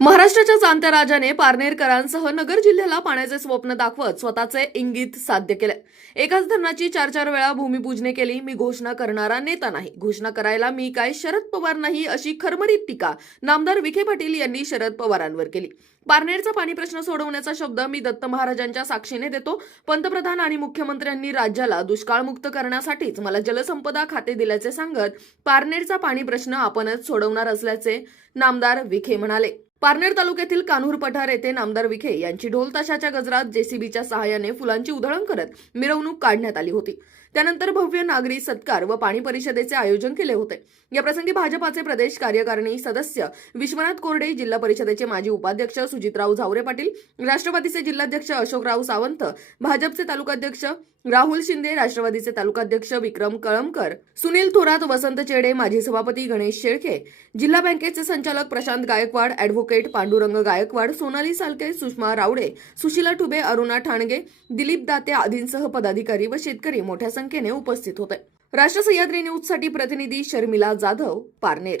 महाराष्ट्राच्या जाणत्या राजाने पारनेरकरांसह नगर जिल्ह्याला पाण्याचे स्वप्न दाखवत स्वतःचे इंगित साध्य केले. एकाच धरणाची चार चार वेळा भूमिपूजने केली. मी घोषणा करणारा नेता नाही. घोषणा करायला मी काय शरद पवार नाही अशी खरमरीत टीका नामदार विखे पाटील यांनी शरद पवारांवर केली. पारनेरचा पाणी प्रश्न सोडवण्याचा शब्द मी दत्त महाराजांच्या साक्षीने देतो. पंतप्रधान आणि मुख्यमंत्र्यांनी राज्याला दुष्काळमुक्त करण्यासाठीच मला जलसंपदा खाते दिल्याचे सांगत पारनेरचा पाणी प्रश्न आपणच सोडवणार असल्याचे नामदार विखे म्हणाले. पारनेर तालुक्यातील कान्हूर पठार येथे नामदार विखे यांची ढोलताशाच्या गजरात जेसीबीच्या सहाय्याने फुलांची उधळण करत मिरवणूक काढण्यात आली होती. त्यानंतर भव्य नागरी सत्कार व पाणी परिषदेचे आयोजन केले होते. याप्रसंगी भाजपाचे प्रदेश कार्यकारिणी सदस्य विश्वनाथ कोरडे जिल्हा परिषदेचे माजी उपाध्यक्ष सुजितराव झावरे पाटील राष्ट्रवादीचे जिल्हाध्यक्ष अशोकराव सावंत भाजपचे तालुकाध्यक्ष राहुल शिंदे राष्ट्रवादीचे तालुकाध्यक्ष विक्रम कळमकर सुनील थोरात वसंत चेडे माजी सभापती गणेश शेळके जिल्हा बँकेचे संचालक प्रशांत गायकवाड अॅडव्होकेट पांडुरंग गायकवाड सोनाली सालके सुषमा रावडे सुशीला ठुबे अरुणा ठाणगे दिलीप दाते आदींसह पदाधिकारी व शेतकरी मोठ्या संख्येने उपस्थित होते. राष्ट्र सह्याद्री न्यूजसाठी प्रतिनिधी शर्मिला जाधव पारनेर.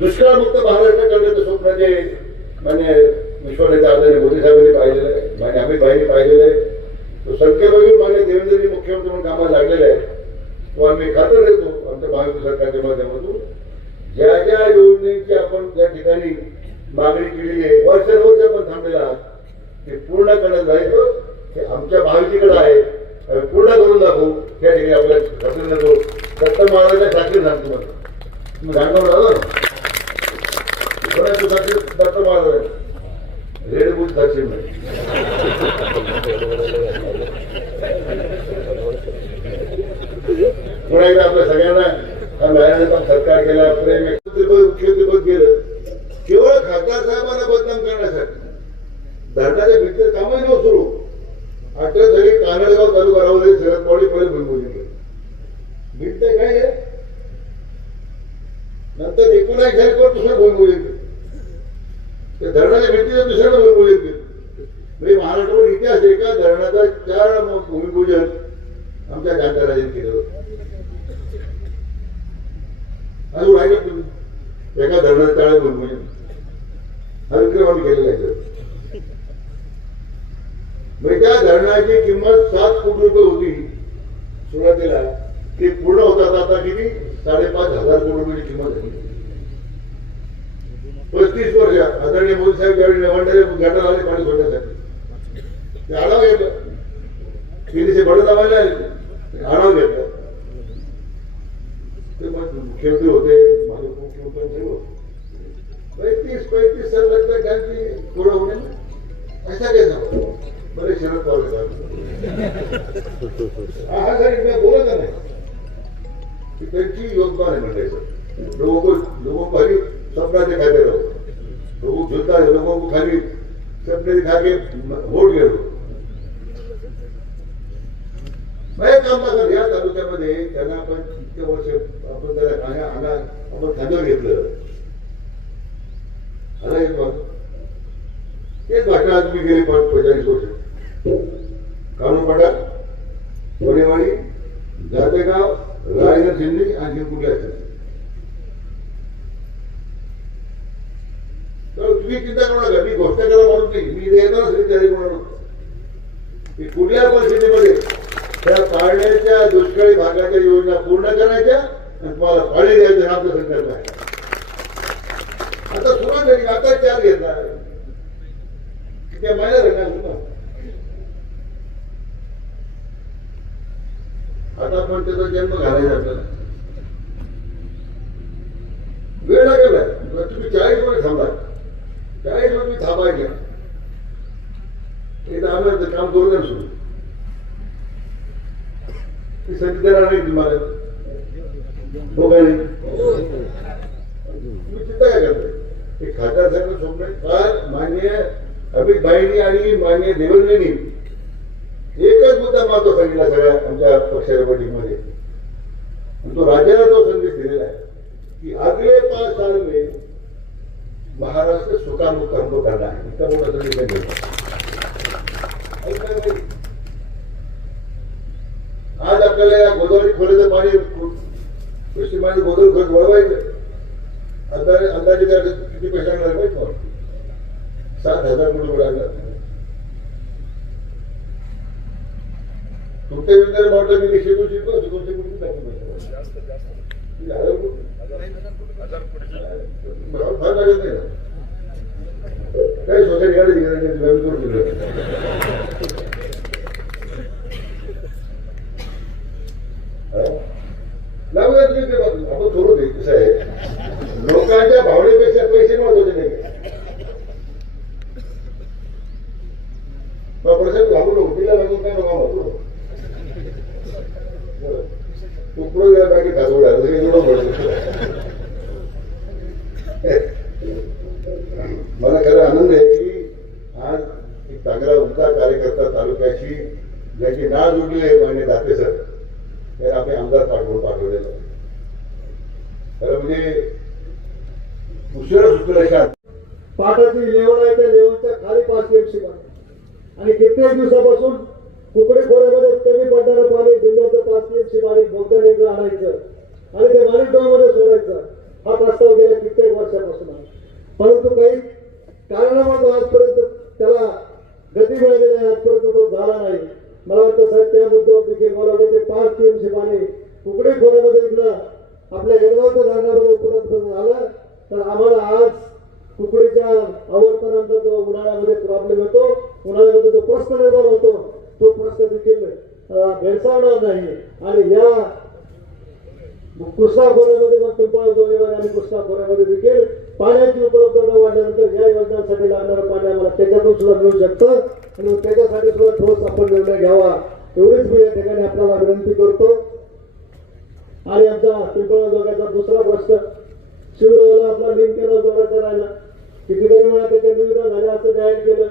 दुष्काळमुक्त महाराष्ट्र करण्याचं स्वप्न जे मान्य विश्वनेते आदरणीय मोदी साहेबांनी पाहिलेलं आहे मान्य अमित भाईंनी पाहिलेलं आहे तो संख्या मान्य देवेंद्रजी मुख्यमंत्री म्हणून कामाला लागलेले आहे. तो आम्ही खातं देतो आमच्या महायुती सरकारच्या माध्यमातून. ज्या ज्या योजनेची आपण त्या ठिकाणी मागणी केली आहे वर्षानुवर्ष आपण थांबलेला आहात ते पूर्ण करण्यात जायचं हे आमच्या महायुतीकडे आहे आम्ही पूर्ण करून दाखवू त्या ठिकाणी आपल्या घटना देतो दत्त महाराजांच्या साक्षी सांगतो मला तुम्ही सांगतो दादा ना? कोणाची साक्षी दत्त महाराज. रेड बुल साक्षी पुन्हा एकदा आपल्या सगळ्यांना हा न्यायालयाचा सत्कार केला प्रेम मुख्यमंत्रीपद मुख्यमंत्रीपद गेलं केवळ खासदार साहेबांना बदनाम करण्यासाठी धरणाच्या भिंतीत कामही नव्हतं सुरू अठरा साली कानडगाव तालुका रावले शरद पवार पहिले भूमिपूजन केलं भिंत काय आहे नंतर एकोणऐंशी साली परत दुसरं भूमिपूजन येत त्या धरणाच्या भिंतीचं दुसऱ्यानं भूमिपूजन केलं म्हणजे महाराष्ट्रावर इतिहास आहे धरणाचा चार भूमिपूजन आमच्या गांधीराजांनी केलं होतं. अजून ऐकत तुम्ही? एका धरणात चाळ भूमिपूजन. हा विक्रम आम्ही केलेला आहे म्हणजे त्या धरणाची किंमत सात कोटी रुपये होती सुरुवातीला. ते पूर्ण होतात आता किती? साडेपाच हजार कोटी रुपयाची किंमत झाली पस्तीस वर्ष आदरणीय मोदी साहेब ज्यावेळी नवांडे गटार आले पाणी सोडण्यासाठी. ते आढावा घेतलं. केलीचे बडं दाबायला आले. आढावा घेतलं. ते मुख्यमंत्री होते माझे उपमुख्यमंत्री होते पैतीस पैतीस साल लगता त्यांची थोडं होणे ऐसा कैसा बरे शरद पवार हा सर इकडे बोलत नाही. की त्यांची योगदान है मंडळीचं लोगों को लोगों को खाली सपना दिखाते रहो लोगों को झुलता है लोगों को खाली सपने दिखा के वोट ले मैं काम कर या तालुक्यामध्ये त्यांना आपण इतके वर्ष आपण त्याला खाण्या आणा आपण खांद्यावर घेतलं आला एक बाब तेच भाषा आज मी गेली पाच पंचेचाळीस वर्ष कानून पाटा कोणेवाडी जातेगाव रायगड जिल्ही आणखी कुठल्या तर तुम्ही चिंता करू नका मी घोषणा करायला म्हणत नाही. मी इथे येताना सगळी की कुठल्या परिस्थितीमध्ये त्या पाण्याच्या दुष्काळी भागाच्या योजना पूर्ण करायच्या आणि तुम्हाला पाणी द्यायचं हे आमचं संकल्प आहे आता सुरुवात झाली आता चार घेतला त्या महिला राहणार ना आता पण त्याचा जन्म घालायचा आपल्याला. वेळ लागेल तुम्ही चाळीसमध्ये थांबा. चाळीसमध्ये तुम्ही थांबायच्या. एकदा आम्हाला काम करू द्या सुरू. ती संधी देणार नाही तुम्हाला हो काय नाही. तुम्ही चिंता काय करताय? हे खासदार साहेब स्वप्न काल मान्य अमित भाईंनी आणि मान्य देवेंद्रनी एकच मुद्दा महत्त्व सांगितला सगळ्या आमच्या पक्षाच्या बैठकीमध्ये तो राज्याला जो संदेश दिलेला आहे की अगले पाच साल में महाराष्ट्र सुखामुक्त हमको करना है इतना मोठा संदेश आहे आज आपल्याला या गोदावरी खोऱ्याचं पाणी पश्चिम गोदावरी खोल वळवायचं. अंदाजे अंदाजे किती पैसा लागणार माहिती सात हजार कोटी लागणार. तुमच्या विचार म्हटलं की एकशे दोनशे दोनशे दोनशे कोटी लागतील हजार कोटी फार लागत नाही काही सोसायटी गाडी करून दिलं लागलं तुम्ही ते बघ, आपण थोडं दे कसं आहे लोकांच्या भावनेपेक्षा पैसे महत्त्वाचे नाही का? मग प्रशांत घालू नको तिला लागून काय नको म्हणतो तू पुढे गेला बाकी खाजवड आलं तरी एवढं म्हणतो मला खरं आनंद आहे की आज एक चांगला उमदा कार्यकर्ता तालुक्याशी ज्याची नाळ जोडली आहे मान्य दाते सर तर आपले आमदार पाठवून पाठवलेलं खरं म्हणजे उशिरा सुचलेला शांत. पाटाची लेवल आहे त्या लेवलच्या खाली पाच एमसी आणि कित्येक दिवसापासून आणायचं आणि ते माणिक सोडायचं. हा प्रस्ताव गेल्या कित्येक वर्षापासून. आहे परंतु काही कारणामुळे आजपर्यंत त्याला गती मिळालेली आहे आजपर्यंत तो झाला नाही. मला वाटतं साहेब त्या मुद्द्यावर देखील मला वाटतं पाच टीएमसी पाणी कुकडे खोऱ्यामध्ये इकडं आपल्या येडगावच्या धरणामध्ये उपलब्ध झालं. तर आम्हाला आज कुकडीच्या आवर्तनांचा जो उन्हाळ्यामध्ये प्रॉब्लेम येतो उन्हाळ्यामध्ये जो प्रश्न निर्माण होतो तो प्रश्न देखील भेडसावणार नाही. आणि या कृष्णा खोऱ्यामध्ये मग पिंपळ जोगेवाडी आणि कृष्णा खोऱ्यामध्ये देखील पाण्याची उपलब्धता वाढल्यानंतर या योजनांसाठी लागणारं पाणी आम्हाला त्याच्यातून सुद्धा मिळू शकतं. आणि त्याच्यासाठी सुद्धा ठोस आपण निर्णय घ्यावा. एवढीच मी या ठिकाणी आपल्याला विनंती करतो. आणि आमचा पिंपळ जोगाचा दुसरा प्रश्न शिवराला आपला लिंकेला जोगाचा राहिला. कितीतरी वेळा त्याच्या निविदा झाल्या असं जाहीर केलं.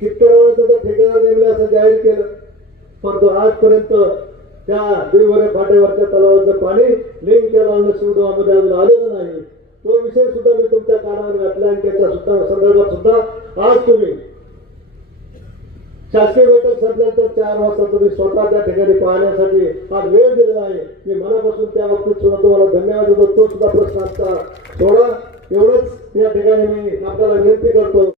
कितीतरी वेळा त्याचा ठेकेदार नेमले असं जाहीर केलं. परंतु आजपर्यंत त्या दिवभरे फाट्यावरच्या तलावाचं पाणी लिंक केला शिवगावामध्ये अजून आलेलं नाही. तो विषय सुद्धा मी तुमच्या कानावर घातला आणि त्याच्या सुद्धा संदर्भात सुद्धा आज तुम्ही शासकीय बैठक संपल्यानंतर चार वाजता तुम्ही स्वतः त्या ठिकाणी पाहण्यासाठी आज वेळ दिलेला आहे. मी मनापासून त्या बाबतीत सुद्धा तुम्हाला धन्यवाद देतो. तो सुद्धा प्रश्न आजचा सोडा. एवढंच या ठिकाणी मी आपल्याला विनंती करतो.